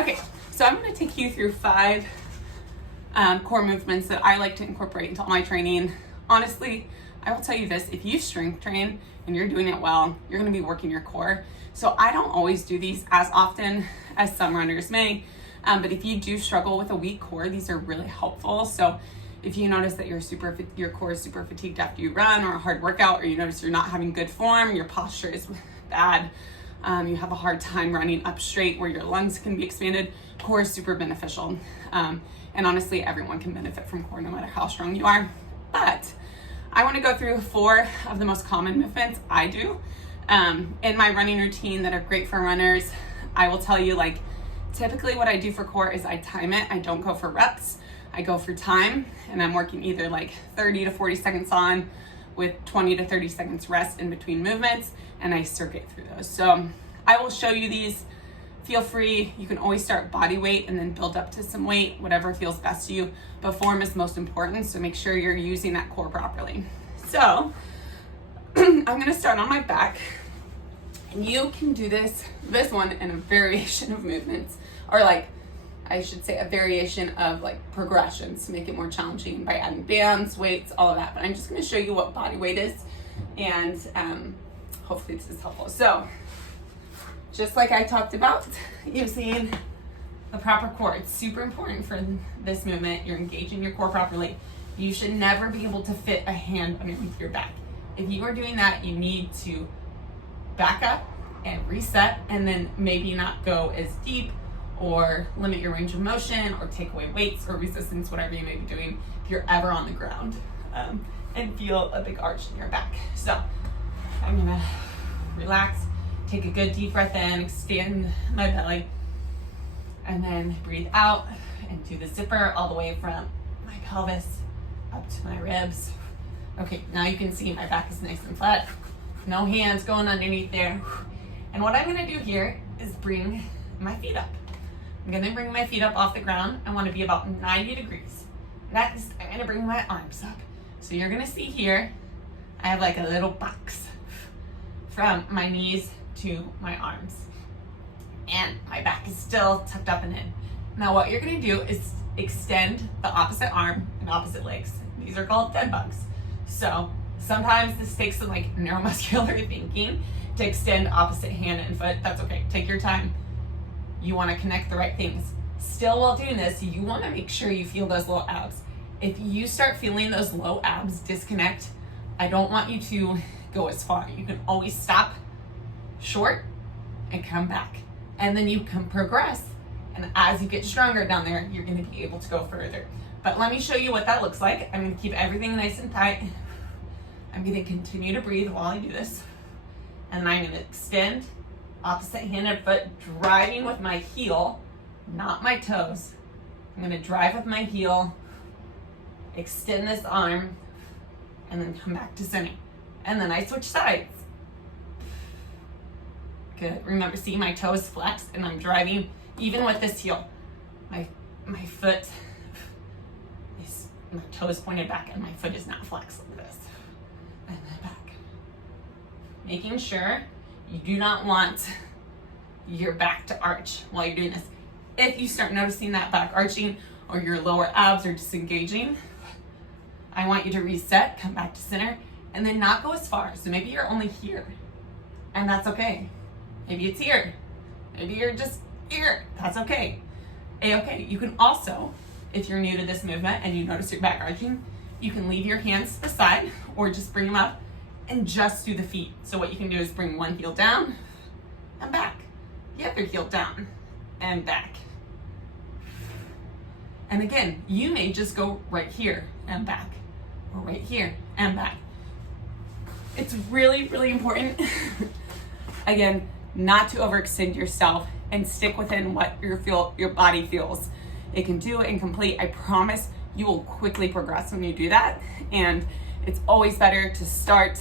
Okay, so I'm going to take you through 5 core movements that I like to incorporate into all my training. Honestly, I will tell you this, if you strength train and you're doing it well, you're going to be working your core. So I don't always do these as often as some runners may, but if you do struggle with a weak core, these are really helpful. So if you notice that your core is super fatigued after you run or a hard workout, or you notice you're not having good form, your posture is bad, you have a hard time running up straight where your lungs can be expanded, core is super beneficial. And honestly, everyone can benefit from core no matter how strong you are. But I want to go through 4 of the most common movements I do in my running routine that are great for runners. I will tell you, like, typically what I do for core is I time it. I don't go for reps. I go for time, and I'm working either like 30 to 40 seconds on with 20 to 30 seconds rest in between movements, and I circuit through those. So I will show you these. Feel free, you can always start body weight and then build up to some weight, whatever feels best to you, but form is most important, so make sure you're using that core properly. So I'm gonna start on my back, and you can do this one in a variation of movements, or like, I should say a variation of like progressions to make it more challenging by adding bands, weights, all of that. But I'm just gonna show you what body weight is, and hopefully this is helpful. So just like I talked about, using the proper core, it's super important for this movement. You're engaging your core properly. You should never be able to fit a hand underneath your back. If you are doing that, you need to back up and reset, and then maybe not go as deep or limit your range of motion or take away weights or resistance, whatever you may be doing if you're ever on the ground, and feel a big arch in your back. So I'm gonna relax, take a good deep breath in, expand my belly, and then breathe out and do the zipper all the way from my pelvis up to my ribs. Okay, now you can see my back is nice and flat. No hands going underneath there. And what I'm gonna do here is bring my feet up. I'm gonna bring my feet up off the ground. I wanna be about 90 degrees. Next, I'm gonna bring my arms up. So you're gonna see here, I have like a little box from my knees to my arms. And my back is still tucked up and in. Now what you're gonna do is extend the opposite arm and opposite legs. These are called dead bugs. So sometimes this takes some like neuromuscular thinking to extend opposite hand and foot. That's okay, take your time. You wanna connect the right things. Still, while doing this, you wanna make sure you feel those low abs. If you start feeling those low abs disconnect, I don't want you to go as far. You can always stop short and come back. And then you can progress. And as you get stronger down there, you're gonna be able to go further. But let me show you what that looks like. I'm gonna keep everything nice and tight. I'm gonna continue to breathe while I do this. And I'm gonna extend opposite hand and foot, driving with my heel, not my toes. I'm gonna drive with my heel, extend this arm, and then come back to center. And then I switch sides. Good, remember, see my toes flex and I'm driving even with this heel. My foot, my toe is pointed back and my foot is not flexed like this. And then back. Making sure you do not want your back to arch while you're doing this. If you start noticing that back arching or your lower abs are disengaging, I want you to reset, come back to center, and then not go as far. So maybe you're only here, and that's okay. Maybe it's here. Maybe you're just here. That's okay. A-okay. You can also, if you're new to this movement and you notice your back arching, you can leave your hands to the side or just bring them up and just do the feet. So what you can do is bring one heel down and back. The other heel down and back. And again, you may just go right here and back, or right here and back. It's really, really important, again, not to overextend yourself and stick within what your body feels it can do and complete. I promise you will quickly progress when you do that. And it's always better to start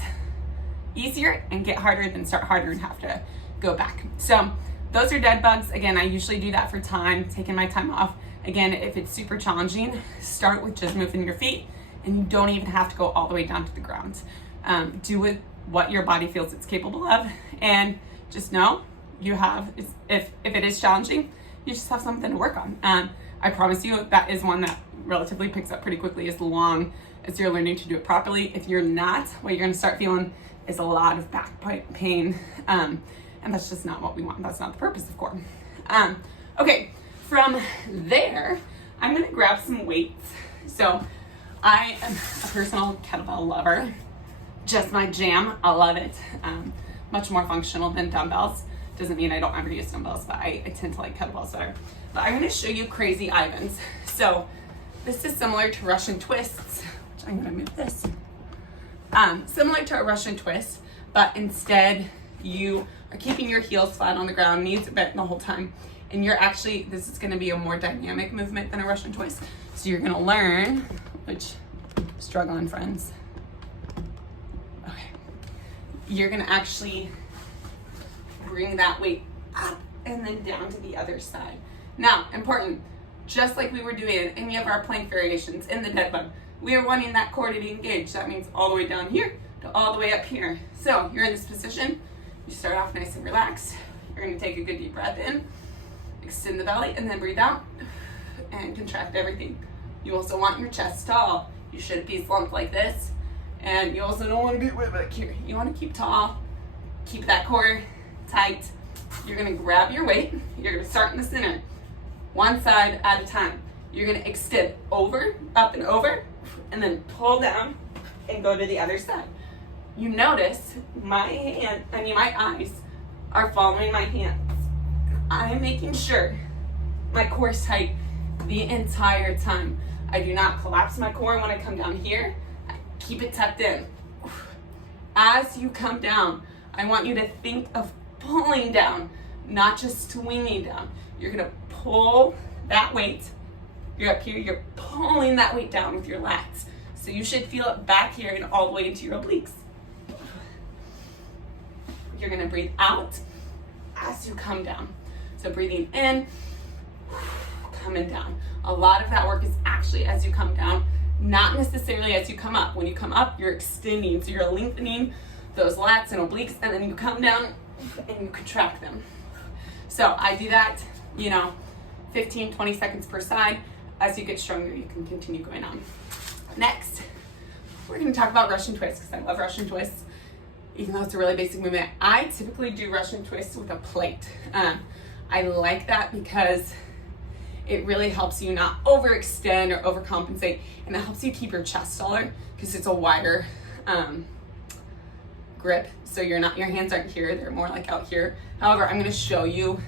easier and get harder than start harder and have to go back. So those are dead bugs. Again, I usually do that for time, taking my time off. Again, if it's super challenging, start with just moving your feet, and you don't even have to go all the way down to the ground. Do with what your body feels it's capable of, and just know you have, if it is challenging, you just have something to work on. I promise you that is one that relatively picks up pretty quickly as long as you're learning to do it properly. If you're not, what you're gonna start feeling is a lot of back pain, and that's just not what we want. That's not the purpose of core. Okay, from there, I'm gonna grab some weights. So I am a personal kettlebell lover, just my jam, I love it. Much more functional than dumbbells. Doesn't mean I don't ever use dumbbells, but I tend to like kettlebells better. But I'm gonna show you Crazy Ivans. So this is similar to Russian twists, which I'm gonna move this. Similar to a Russian twist, but instead you are keeping your heels flat on the ground, knees are bent the whole time. And you're actually, this is gonna be a more dynamic movement than a Russian twist. So you're gonna learn, which, struggling friends. Okay. You're gonna actually bring that weight up and then down to the other side. Now, important, just like we were doing in any of our plank variations in the dead bug, we are wanting that core to be engaged. That means all the way down here to all the way up here. So you're in this position, you start off nice and relaxed. You're gonna take a good deep breath in, extend the belly, and then breathe out and contract everything. You also want your chest tall. You shouldn't be slumped like this. And you also don't want to be way back here. You want to keep tall, keep that core tight. You're gonna grab your weight. You're gonna start in the center, one side at a time. You're gonna extend over, up and over, and then pull down and go to the other side. You notice my eyes are following my hands. I'm making sure my core is tight the entire time. I do not collapse my core when I come down here. I keep it tucked in. As you come down, I want you to think of pulling down, not just swinging down. You're gonna pull that weight. You're up here, you're pulling that weight down with your lats. So you should feel it back here and all the way into your obliques. You're gonna breathe out as you come down. So breathing in, coming down. A lot of that work is actually as you come down, not necessarily as you come up. When you come up, you're extending, so you're lengthening those lats and obliques, and then you come down and you contract them. So I do that, 15, 20 seconds per side. As you get stronger, you can continue going on. Next, we're gonna talk about Russian twists, because I love Russian twists. Even though it's a really basic movement, I typically do Russian twists with a plate. I like that because it really helps you not overextend or overcompensate, and it helps you keep your chest taller because it's a wider grip. So your hands aren't here, they're more like out here. However, I'm gonna show you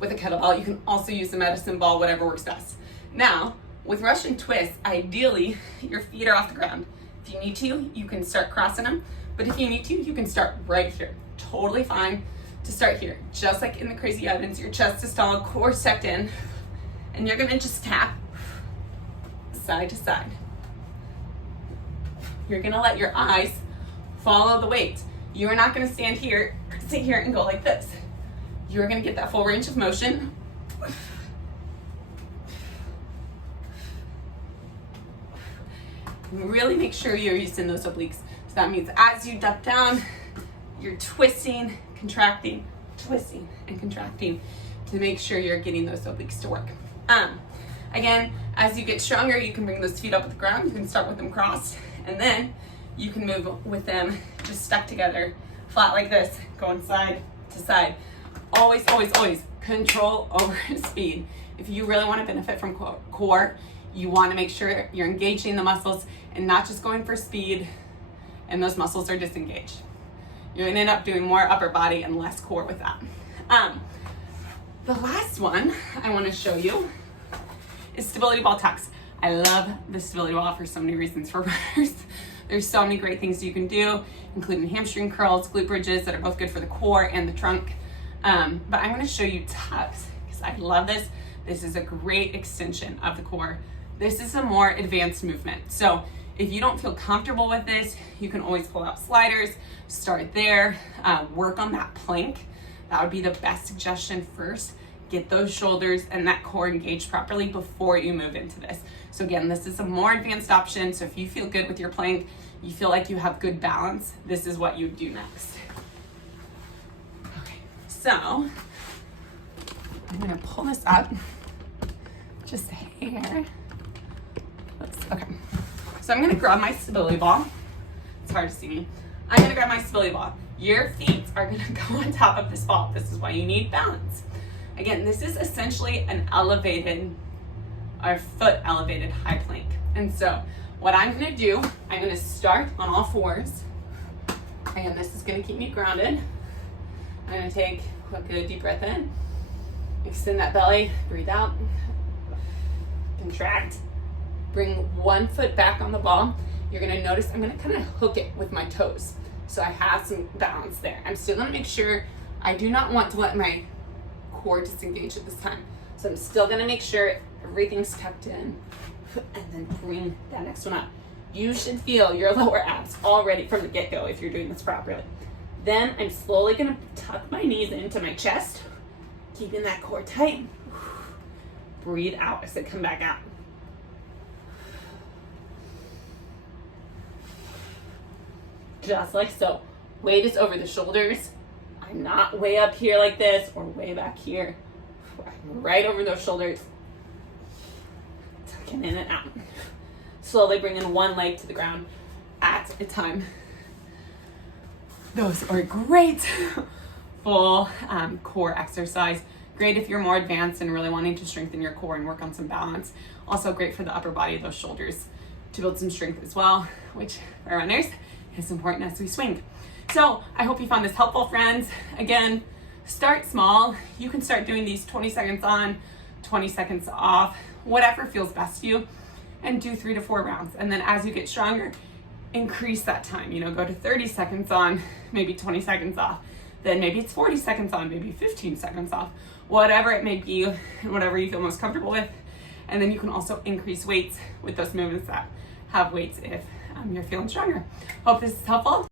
with a kettlebell. You can also use the medicine ball, whatever works best. Now, with Russian twists, ideally, your feet are off the ground. If you need to, you can start crossing them, but if you need to, you can start right here. Totally fine to start here. Just like in the Crazy Ivans, your chest is tall, core tucked in, and you're gonna just tap side to side. You're gonna let your eyes follow the weight. You're not gonna sit here and go like this. You're gonna get that full range of motion. Really make sure you're using those obliques. So that means as you duck down, you're twisting, contracting, twisting, and contracting to make sure you're getting those obliques to work. Again, as you get stronger, you can bring those feet up at the ground. You can start with them crossed, and then you can move with them just stuck together, flat like this, going side to side. Always, always, always control over speed. If you really want to benefit from core, you want to make sure you're engaging the muscles and not just going for speed and those muscles are disengaged. You're going to end up doing more upper body and less core with that. The last one I want to show you is stability ball tucks. I love the stability ball for so many reasons for runners. There's so many great things you can do, including hamstring curls, glute bridges that are both good for the core and the trunk. But I'm going to show you tucks because I love this. This is a great extension of the core. This is a more advanced movement. So if you don't feel comfortable with this, you can always pull out sliders, start there, work on that plank. That would be the best suggestion first. Get those shoulders and that core engaged properly before you move into this. So again, this is a more advanced option. So if you feel good with your plank, you feel like you have good balance, this is what you do next. Okay, so I'm gonna pull this up just a hair. Oops, okay. So I'm gonna grab my stability ball. It's hard to see me. I'm gonna grab my stability ball. Your feet are gonna go on top of this ball. This is why you need balance. Again, this is essentially an elevated, or foot elevated high plank. And so what I'm gonna do, I'm gonna start on all fours. Again, this is gonna keep me grounded. I'm gonna take a good deep breath in, extend that belly, breathe out, contract, bring one foot back on the ball. You're gonna notice I'm gonna kind of hook it with my toes. So I have some balance there. I'm still gonna make sure I do not want to let my core disengage at this time. So I'm still gonna make sure everything's tucked in and then bring that next one up. You should feel your lower abs already from the get-go if you're doing this properly. Then I'm slowly gonna tuck my knees into my chest, keeping that core tight. Breathe out as I come back out. Just like so. Weight is over the shoulders. I'm not way up here like this or way back here. I'm right over those shoulders. Tucking in and out. Slowly bringing one leg to the ground at a time. Those are great full core exercise. Great if you're more advanced and really wanting to strengthen your core and work on some balance. Also great for the upper body, those shoulders, to build some strength as well, which for runners is important as we swing. So I hope you found this helpful, friends. Again, start small. You can start doing these 20 seconds on, 20 seconds off, whatever feels best to you, and do 3 to 4 rounds. And then as you get stronger, increase that time. You know, go to 30 seconds on, maybe 20 seconds off. Then maybe it's 40 seconds on, maybe 15 seconds off. Whatever it may be, whatever you feel most comfortable with. And then you can also increase weights with those movements that have weights if you're feeling stronger. Hope this is helpful.